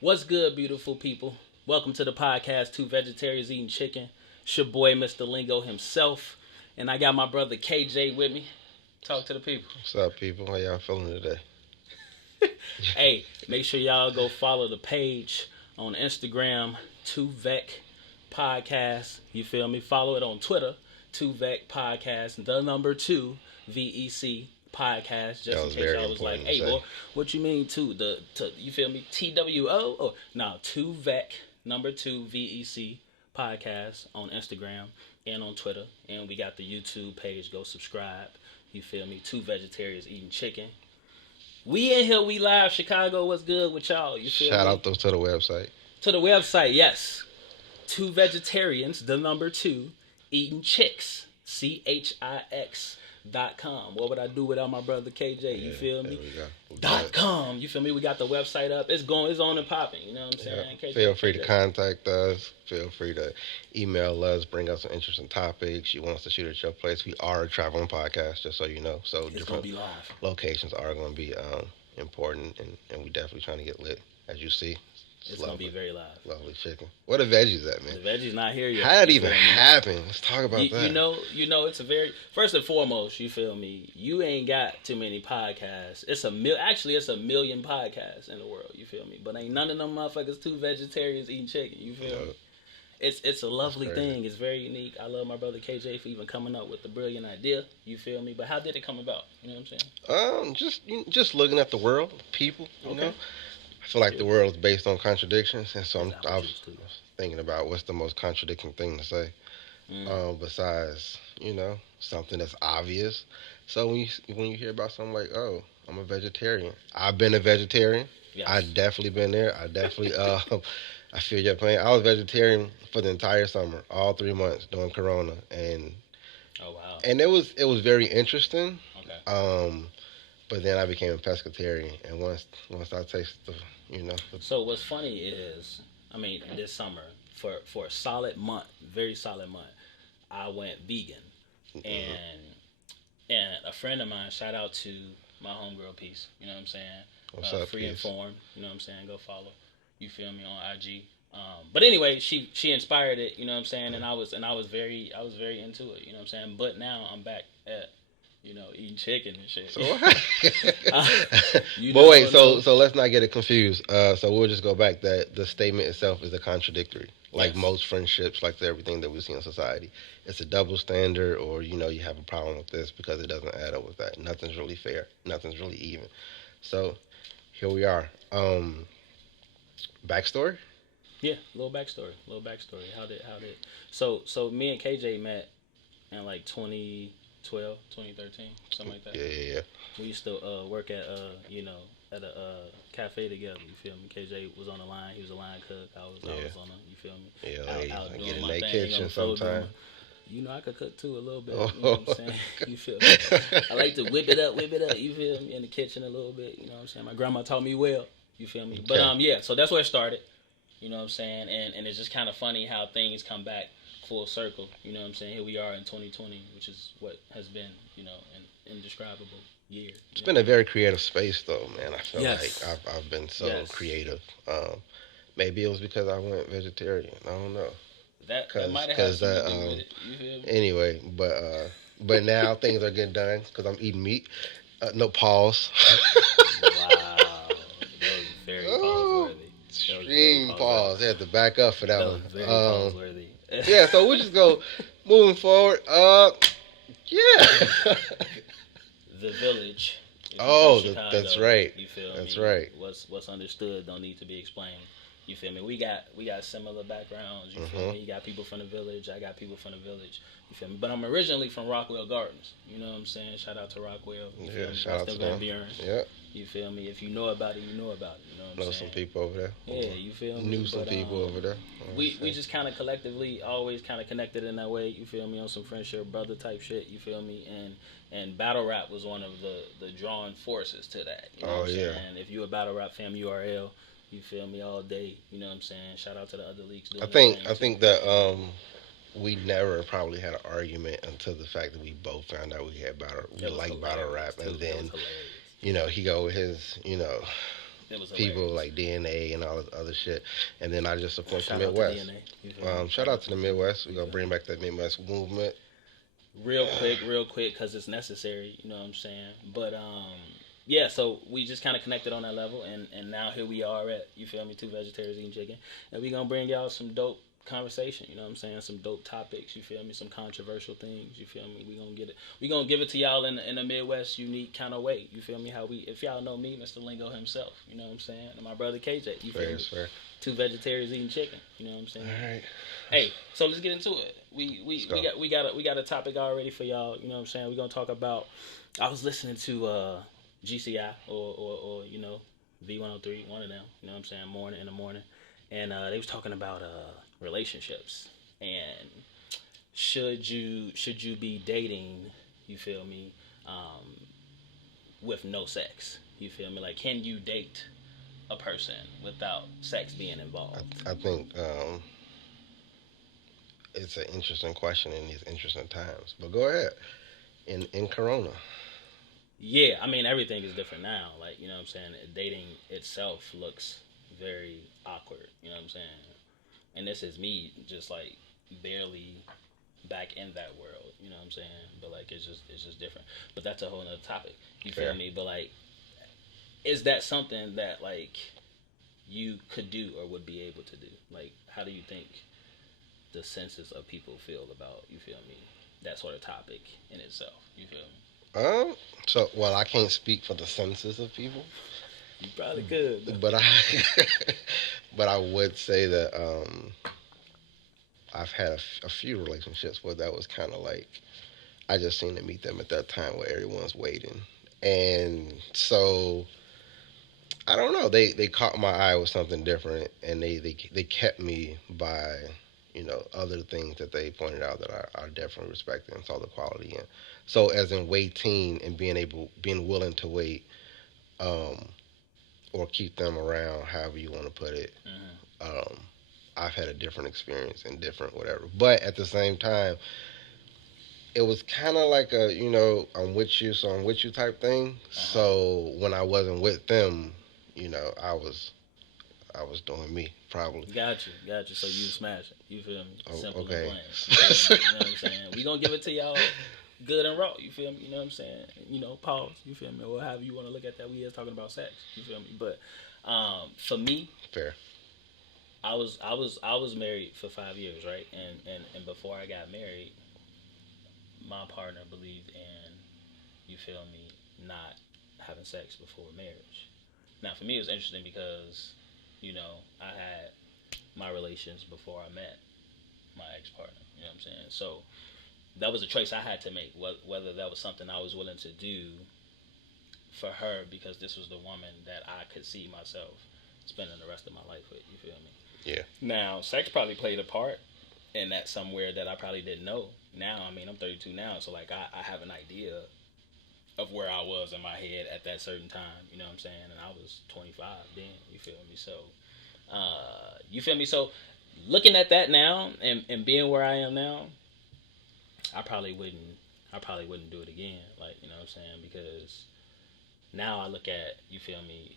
What's good, beautiful people? Welcome to the podcast, Two Vegetarians Eating Chicken. It's your boy, Mr. Lingo himself. And I got my brother KJ with me. Talk to the people. What's up, people? How y'all feeling today? Hey, make sure y'all go follow the page on Instagram, 2Vec Podcast. You feel me? Follow it on Twitter, 2Vec Podcast, the number 2 VEC Podcast. Just That in was case very y'all was like, important hey, to say. boy, what you mean two? You feel me? TWO? Oh, no, 2Vec, number 2 VEC Podcast on Instagram and on Twitter. And we got the YouTube page. Go subscribe. You feel me? Two vegetarians eating chicken. We in here, we live. Chicago, what's good with y'all? You feel Shout me? out to the website. To the website, yes. Two vegetarians, the number 2, eating chicks. CHIX.com. What would I do without my brother KJ? You feel me? There we go. .com. You feel me? We got the website up. It's on and popping. You know what I'm saying? Yeah. KJ, Feel free to KJ. contact us. Feel free to email us. Bring us some interesting topics. You want us to shoot at your place. We are a traveling podcast, just so you know. So It's going different to be live. locations are going to be important, and we definitely trying to get lit, as you see. It's going to be very live. Lovely chicken. Where the veggies at, The man? veggie's not here yet. How did it You even feel me? happen? Let's talk about that. You know, it's a very first and foremost. You feel me? You ain't got too many podcasts. It's actually it's a million podcasts in the world. You feel me? But ain't none of them motherfuckers two vegetarians eating chicken. You feel me? It's a lovely That's crazy. thing. It's very unique. I love my brother KJ for even coming up with the brilliant idea. You feel me? But how did it come about? You know what I'm saying? Just looking at the world, people. You Okay. know, I feel like the world is based on contradictions, and so That's I how was it is, thinking about what's the most contradicting thing to say, besides something that's obvious. So when you hear about something like, oh, I'm a vegetarian, I've been a vegetarian. Yes. I definitely been there. I definitely I feel your pain. I was vegetarian for the entire summer, all 3 months during Corona, and Oh wow. it was very interesting. Okay. But then I became a pescatarian, and once I tasted So what's funny is, I mean, this summer for a solid month, very solid month, I went vegan, and a friend of mine, shout out to my homegirl Peace. You know what I'm saying? What's up, Free Peace? Informed. You know what I'm saying? Go follow. You feel me on IG. But anyway, she inspired it. You know what I'm saying? And I was very into it. You know what I'm saying? But now I'm back at eating chicken and shit. So, You but wait, know. so let's not get it confused. So we'll just go back that the statement itself is a contradictory. Like Yes. most friendships, like everything that we see in society, it's a double standard, or you have a problem with this because it doesn't add up with that. Nothing's really fair. Nothing's really even. So here we are. Backstory. Yeah, little backstory. How did so me and KJ met in like 2012, 2013, something like that. Yeah. We used to work at at a cafe together. You feel me? KJ was on the line. He was a line cook. I was on the. You feel me? Yeah, Out, ladies, out I doing get in my that thing kitchen on the floor sometime. I could cook too a little bit. You know what I'm saying? You feel me? I like to whip it up. You feel me? In the kitchen a little bit. You know what I'm saying? My grandma taught me well. You feel me? But Okay. yeah. So that's where it started. You know what I'm saying? And it's just kind of funny how things come back full circle. You know what I'm saying? Here we are in 2020, which is what has been, an indescribable year. It's been a very creative space, though, man. I feel Yes. like I've been so Yes. creative. Maybe it was because I went vegetarian. I don't know. That might have had something to do with it. You feel me? Anyway, but now things are getting done because I'm eating meat. No pause. Wow. That was very Oh, pause worthy. Extreme pause. I had to back up for that That one. was very pause worthy. Yeah, so we'll just go moving forward. Yeah. The village. If you're Oh, from Chicago, that's right. You feel That's me? right. What's understood don't need to be explained. You feel me? We got similar backgrounds. You feel me? You got people from the village. I got people from the village. You feel me? But I'm originally from Rockwell Gardens. You know what I'm saying? Shout out to Rockwell. You feel Yeah, me? shout out West to Van them. Buren. Yeah, You feel me? If you know about it, you know about it. You know what I'm know saying? some people over there. Yeah, you feel me? Knew some But, people over there. we just kind of collectively always kind of connected in that way. You feel me? On some friendship, brother type shit. You feel me? And battle rap was one of the drawing forces to that. You know Oh, what I'm yeah. saying? If you a battle rap fam URL, you feel me all day. You know what I'm saying? Shout out to the other leagues. Doing I their think thing, I too. think that we never probably had an argument until the fact that we both found out we That was like battle rap, hilarious, too. and That then was hilarious. he go with his It was people hilarious. like DNA and all this other shit. And then I just support the Shout out to Midwest. DNA. You feel me? Shout out to the DNA. Midwest. We're You gonna feel bring me? back that Midwest movement. Real quick, because it's necessary. You know what I'm saying? But yeah. So we just kind of connected on that level, and now here we are at, you feel me, two vegetarians eating chicken, and we gonna bring y'all some dope conversation. You know what I'm saying? Some dope topics. You feel me? Some controversial things. You feel me? We gonna get it. We gonna give it to y'all in a Midwest unique kind of way. You feel me? How we, if y'all know me, Mr. Lingo himself. You know what I'm saying? And my brother KJ. You feel Fair, me? fair. Two vegetarians eating chicken. You know what I'm saying? All right. Hey, so let's get into it. Let's go. We got a topic already for y'all. You know what I'm saying? We're gonna talk about. I was listening to GCI or you know V103, one of them. You know what I'm saying? Morning in the morning, and they was talking about relationships and should you be dating? You feel me? With no sex. You feel me? Like, can you date a person without sex being involved? I think it's an interesting question in these interesting times. But go ahead. In Corona. Yeah, I mean everything is different now. Like, you know what I'm saying? Dating itself looks very awkward, you know what I'm saying? And this is me just like barely back in that world, you know what I'm saying? But like it's just different. But that's a whole nother topic. You feel Fair. me? But like, is that something that like you could do or would be able to do? Like, how do you think the census of people feel about, you feel me, that sort of topic in itself? You feel me? Um. So, well, I can't speak for the census of people, You probably could. but I, but I would say that I've had a few relationships where that was kind of like I just seemed to meet them at that time where everyone's waiting, and so I don't know. They caught my eye with something different, and they kept me by other things that they pointed out that I definitely respected and saw the quality in. So as in waiting and being willing to wait, um, or keep them around, however you want to put it. Mhm. Um, I've had a different experience and different whatever, but at the same time, it was kind of like a I'm with you, so I'm with you type thing. Uh-huh. So when I wasn't with them, I was doing me probably. Got you. So you smash it. You feel me? Oh, Simple and okay. plain. You feel me? You know what I'm saying? We gonna give it to y'all good and raw. You feel me? You know what I'm saying? You know, pause. You feel me? Or however you want to look at that. We is talking about sex. You feel me? But for me, Fair. I was married for 5 years, right? And before I got married, my partner believed in, you feel me, not having sex before marriage. Now for me it was interesting because, you know, I had my relations before I met my ex partner. You know what I'm saying? So that was a choice I had to make. Whether that was something I was willing to do for her because this was the woman that I could see myself spending the rest of my life with. You feel me? Yeah. Now, sex probably played a part in that somewhere that I probably didn't know. Now, I mean, I'm 32 now, so like I have an idea of where I was in my head at that certain time. You know what I'm saying? And I was 25 then. You feel me? So, you feel me? So, looking at that now and being where I am now, I probably wouldn't. I probably wouldn't do it again. Like, you know what I'm saying? Because now I look at, you feel me,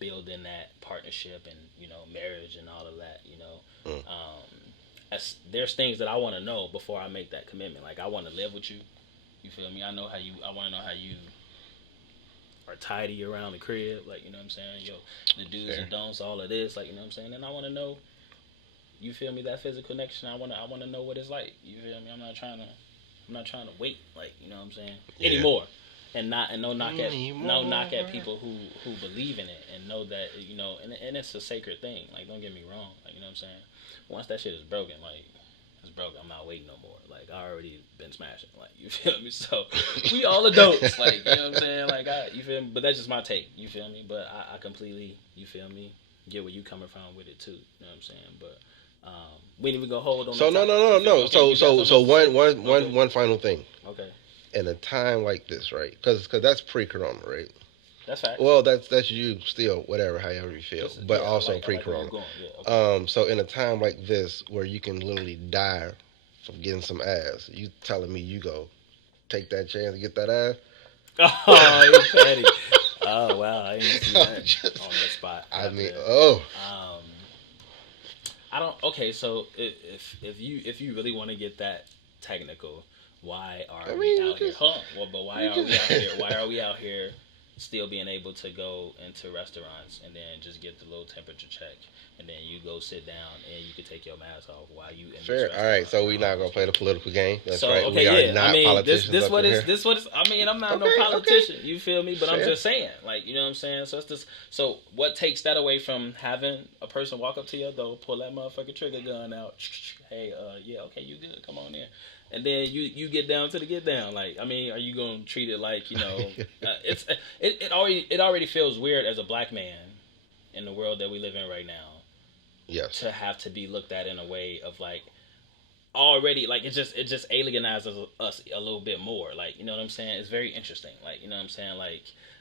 building that partnership and, you know, marriage and all of that. You know, Mm. there's things that I want to know before I make that commitment. Like, I want to live with you. You feel me? I know how you. I want to know how you are tidy around the crib. Like, you know what I'm saying? Yo, the do's Fair. and don'ts, all of this. Like, you know what I'm saying? And I want to know. You feel me? That physical connection. I want to know what it's like. You feel me? I'm not trying to wait. Like, you know what I'm saying? Yeah. Anymore. And no knock at Anymore. people who believe in it and know that, you know, and it's a sacred thing. Like, don't get me wrong. Like, you know what I'm saying? Once that shit is broken, like, it's broken. I'm not waiting no more. Like, I already been smashing. Like, you feel me? So we all adults. Like, you know what I'm saying? Like, you feel me? But that's just my take. You feel me? But I completely, you feel me, get where you coming from with it too. You know what I'm saying? But we ain't even gonna hold on. So that no, topic. no, no, You feel me? no. Okay, you got something So else to say? one final thing. Okay, In a time like this, right? Because that's pre-corona, right? that's facts. Well, that's you still whatever, however you feel, but Yeah, also I like where you're pre-corona. going. Yeah, okay. So in a time like this where you can literally die from getting some ass, you telling me you go take that chance to get that ass? Oh, you petty. Oh wow, I didn't see I'm that just, on the spot. I I mean, feel. oh, Um, I don't. Okay, so if you really want to get that technical, why I are we mean, out here? Hold on. Well, but why we are we out here? just. Why are we out here still being able to go into restaurants and then just get the little temperature check, and then you go sit down and you can take your mask off while you in this Fair. All right, restaurant so we not behind gonna these play the people? political game. That's So right. okay, We are yeah. I not mean, this politicians this up what in is here. this what is. I mean, I'm not no Okay, okay. politician. You feel me? But I'm Fair. just saying, like, you know what I'm saying. So it's just so what takes that away from having a person walk up to your door, pull that motherfucking trigger gun out. Hey, yeah, okay, you good? Come on in. And then you get down to the get down. Like, I mean, are you gonna treat it like, it already feels weird as a black man in the world that we live in right now Yes. to have to be looked at in a way of like already like it just alienizes us a little bit more. Like, you know what I'm saying? It's very interesting. Like, you know what I'm saying?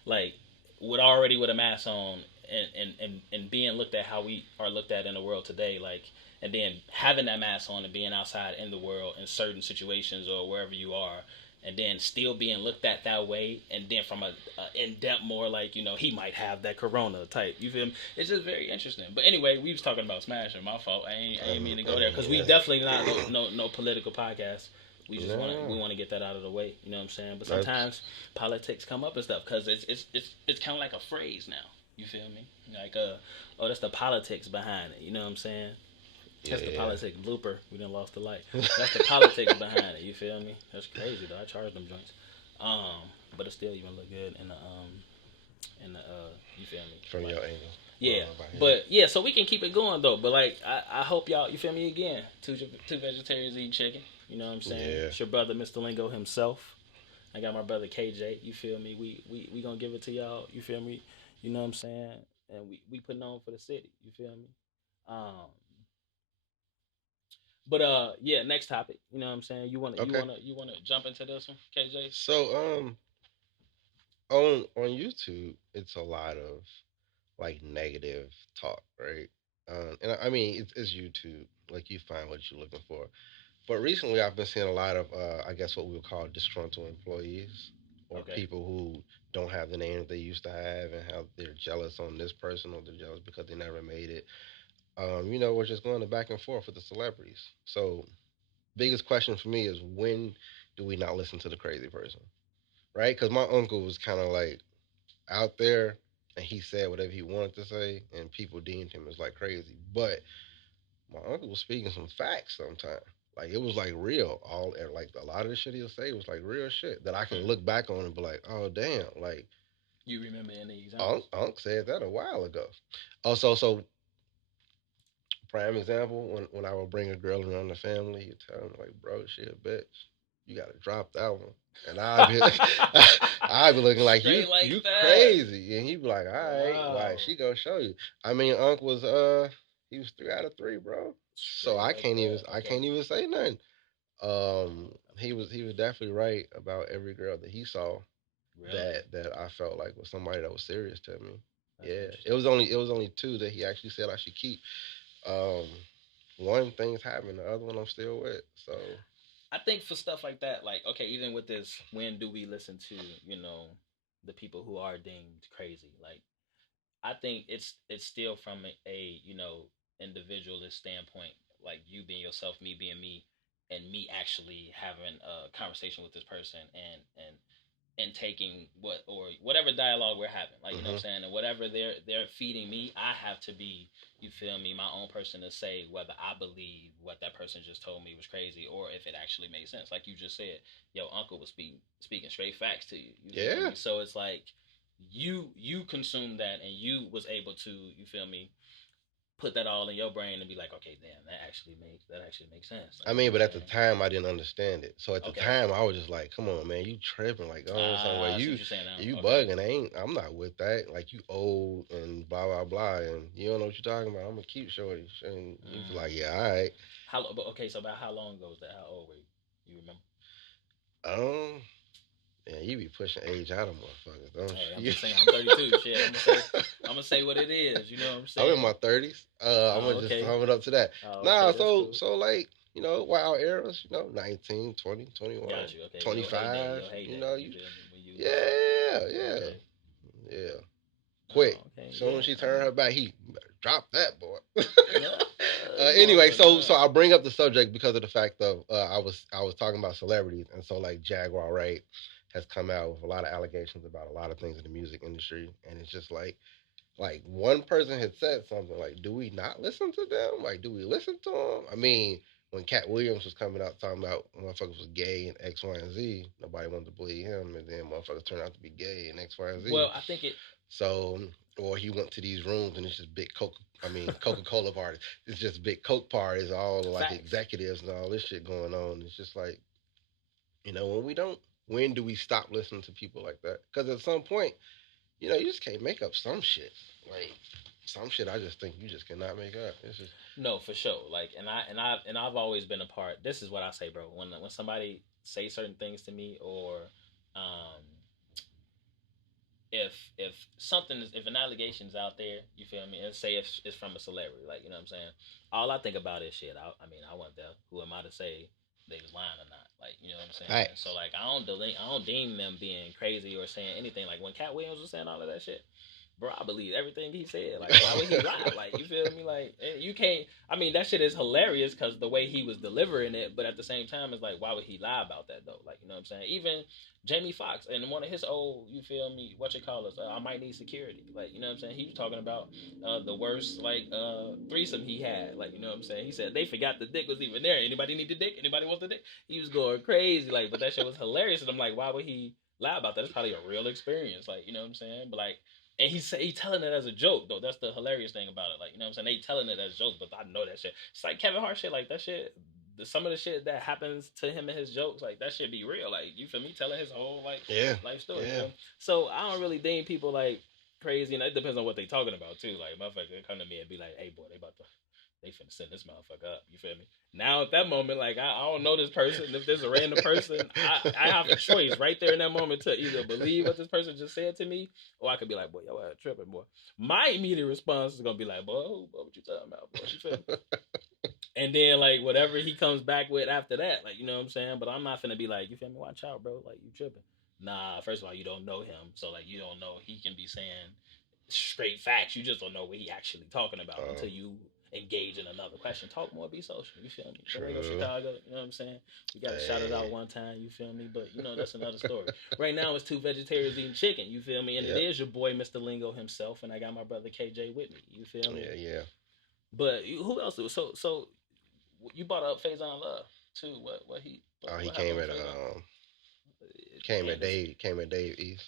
Like with already with a mask on and being looked at how we are looked at in the world today, like, and then having that mask on and being outside in the world in certain situations or wherever you are, and then still being looked at that way, and then from a in-depth more like, he might have that corona type, you feel me? It's just very interesting. But anyway, we was talking about smashing. My fault. I ain't mean to go there because we Yeah. definitely not no political podcast. We just want to No. we want to get that out of the way. You know what I'm saying? But That's sometimes politics come up and stuff because it's kind of like a phrase now. You feel me? Like oh, that's the politics behind it. You know what I'm saying? That's the yeah. politics blooper. We done lost the light. That's the politics behind it. You feel me? That's crazy though. I charge them joints. But it still even look good in the you feel me? From Like, your angle. yeah. About here. But yeah, so we can keep it going though. But like I hope y'all, you feel me, again. Two vegetarians eat chicken. You know what I'm saying? Yeah. It's your brother Mr. Lingo himself. I got my brother KJ. You feel me? We gonna give it to y'all. You feel me? You know what I'm saying? And we putting on for the city. You feel me? Um, but yeah, next topic. You know what I'm saying? You wanna you Okay. wanna you wanna jump into this one, KJ? So on YouTube, it's a lot of like negative talk, right? And I mean, it's YouTube. Like you find what you're looking for. But recently, I've been seeing a lot of, I guess, what we would call disgruntled employees or Okay. people who don't have the name that they used to have and how they're jealous on this person or they're jealous because they never made it. We're just going back and forth with the celebrities. So, biggest question for me is when do we not listen to the crazy person, right? Because my uncle was kind of like out there and he said whatever he wanted to say and people deemed him as like crazy. But my uncle was speaking some facts sometimes. Like it was like real. All like a lot of the shit he'll say was like real shit that I can Hmm. look back on and be like, oh damn, like You remember any Unc, examples? Unc said that a while ago. Also, so prime example when I would bring a girl around the family, you tell him like, bro, she a bitch. You gotta drop that one. And I'd be I'd be looking like you Straight like you that. crazy, and he'd be like, all right, like Wow. she gonna show you. I mean, Unc was he was 3 out of 3, bro. So Straight like that. I Okay. can't even say nothing. He was definitely right about every girl that he saw Really? that I felt like was somebody that was serious to me. That's Yeah, interesting. it was only two that he actually said I should keep. Um, one thing's happened, the other one I'm still with. So I think for stuff like that, like, okay, even with this, when do we listen to, the people who are deemed crazy? Like, I think it's still from a individualist standpoint, like you being yourself, me being me, and me actually having a conversation with this person and taking what or whatever dialogue we're having, like, you know what hmm I'm saying, and whatever they're feeding me, I have to be, you feel me, my own person to say whether I believe what that person just told me was crazy or if it actually made sense. Like you just said, your uncle was speaking straight facts to you. You feel yeah, me? So it's like you consumed that and you was able to, you feel me, put that all in your brain and be like, okay, damn, that actually makes sense. Like, I you know mean, what but I'm at the saying? time I didn't understand it. So at the Okay. time I was just like, come on, man, you tripping? Like, oh, some way I see what you're saying you now. Okay. bugging? I'm not with that. Like you old and blah blah blah, and you don't know what you're talking about. I'm gonna keep shorty, and you be Mm. like, yeah, all right. But okay, so about how long ago was that? How old were you? You remember? Um, yeah, you be pushing age out of motherfuckers, don't Hey, I'm you? just saying. I'm 32. Shit, I'm gonna say what it is. You know what I'm I'm in saying? my 30s. I'm Oh, gonna just okay. sum it up to that. Oh, Nah, okay. That's so cool. like wild eras, 19, 20, 21, Got you. Okay. Your heyday. 25. Your heyday. You You feel me? When you was yeah, yeah. okay. Yeah. Quick. Oh, okay, Soon as yeah. she I turned mean, her back, he better drop that boy. yeah. You Anyway, already so know. I bring up the subject because of the fact of I was talking about celebrities, and so like Jaguar Wright has come out with a lot of allegations about a lot of things in the music industry, and it's just like one person had said something like, "Do we not listen to them? Like, do we listen to them?" I mean, when Cat Williams was coming out talking about motherfuckers was gay and X, Y, and Z, nobody wanted to believe him, and then motherfuckers turned out to be gay and X, Y, and Z. Well, I think it. So, or he went to these rooms and it's just big Coke. I mean, Coca Cola parties. It's just big Coke parties. All the like Facts. executives and all this shit going on. It's just like, when we don't. When do we stop listening to people like that? Because at some point, you just can't make up some shit. Like some shit, I just think you just cannot make up. It's just No, for sure. Like, and I've always been a part. This is what I say, bro. When somebody say certain things to me, or um, if something is, if an allegation's out there, you feel me, and say if it's from a celebrity, like, you know what I'm saying. All I think about is shit. I mean, I went there. Who am I to say they was lying or not? Like, you know what I'm saying. So facts. like, I don't deem them being crazy or saying anything. Like when Cat Williams was saying all of that shit, bro, I believe everything he said. Like, why would he lie? Like, you feel me? Like, you can't. I mean, that shit is hilarious because the way he was delivering it, but at the same time, it's like, why would he lie about that though? Like, you know what I'm saying? Even Jamie Foxx and one of his old, you feel me? What you call us? I might need security. Like, you know what I'm saying? He was talking about the worst like threesome he had. Like, you know what I'm saying? He said they forgot the dick was even there. Anybody need the dick? Anybody want the dick? He was going crazy. Like, but that shit was hilarious. And I'm like, why would he lie about that? It's probably a real experience. Like, you know what I'm saying? But like. And he telling it as a joke though. That's the hilarious thing about it. Like, you know what I'm saying? They telling it as jokes, but I know that shit. It's like Kevin Hart shit. Like that shit. Some of the shit that happens to him and his jokes, like that shit be real. Like you feel me? Telling his whole like Yeah, life story. You yeah. feel me? So I don't really deem people like crazy, and it depends on what they talking about too. Like motherfucker come to me and be like, "Hey boy, they finna send this motherfucker up." You feel me? Now at that moment, like I don't know this person. If there's a random person, I have a choice right there in that moment to either believe what this person just said to me, or I could be like, "Boy, yo, tripping, boy." My immediate response is gonna be like, "Boy, what you talking about, boy?" You feel me? And then like whatever he comes back with after that, like, you know what I'm saying. But I'm not finna be like, you feel me? Watch out, bro. Like you tripping. Nah, first of all, you don't know him, so like you don't know he can be saying straight facts. You just don't know what he actually talking about um, until you engage in another question. Talk more, be social. You feel me? The Lingo true. Chicago. You know what I'm saying? We got to shout it out Hey. one time. You feel me? But that's another story. Right now, it's two vegetarians eating chicken. You feel me? And it Yep. is your boy, Mr. Lingo himself, and I got my brother KJ with me. You feel me? Yeah, yeah. But who else? So you brought up Faison Love too. What he Oh, he what happened came with at Faison? came at Damn, this. Dave East.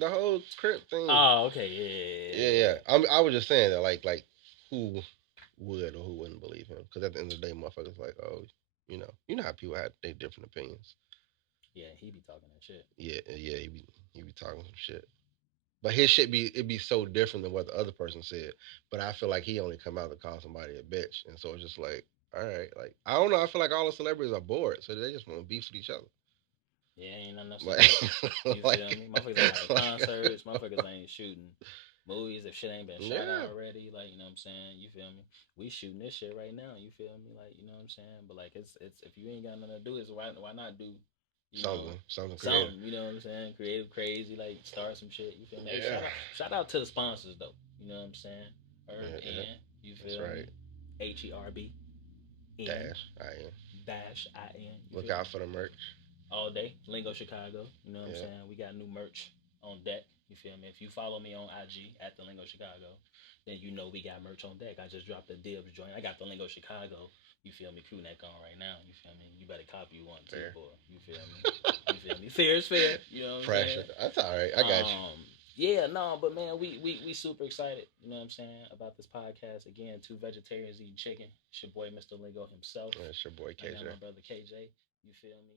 The whole Crip thing. Oh, okay, yeah, Yeah, yeah, yeah, yeah. I was just saying that, like who would or who wouldn't believe him? Because at the end of the day, motherfuckers like, oh, you know how people have their different opinions. yeah. He be talking that shit. Yeah, yeah. He be talking some shit, but his shit be so different than what the other person said. But I feel like he only come out to call somebody a bitch, and so it's just like, all right, like I don't know. I feel like all the celebrities are bored, so they just want to beef with each other. Yeah, ain't nothing else to Like, do. You feel like, me? Motherfuckers ain't having concerts. Motherfuckers ain't shooting movies if shit ain't been shot yeah, already. Like, you know what I'm saying? You feel me? We shooting this shit right now. You feel me? Like, you know what I'm saying? But like, it's if you ain't got nothing to do, is why not do, something creative. something. You know what I'm saying? Creative, crazy, like start some shit. You feel me? Hey, Yeah, shout out to the sponsors though. You know what I'm saying? yeah, yeah. N. You That's feel right. me? HERB N Dash. I am. dash IN. You Look feel out me? for the merch. All day. Lingo Chicago. You know what I'm Yeah. saying? We got new merch on deck. You feel me? If you follow me on IG at the Lingo Chicago, then you know we got merch on deck. I just dropped the Dibs joint. I got the Lingo Chicago. You feel me? Crew neck on right now. You feel me? You better copy one too, Fair. boy. You feel me? You feel me? Fair is fair. You know what I'm Pressure. saying? That's all right. I got you. Yeah, no, but man, we super excited, you know what I'm saying, about this podcast. Again, two vegetarians eating chicken. It's your boy Mr. Lingo himself. It's your boy I got my KJ. brother KJ. You feel me?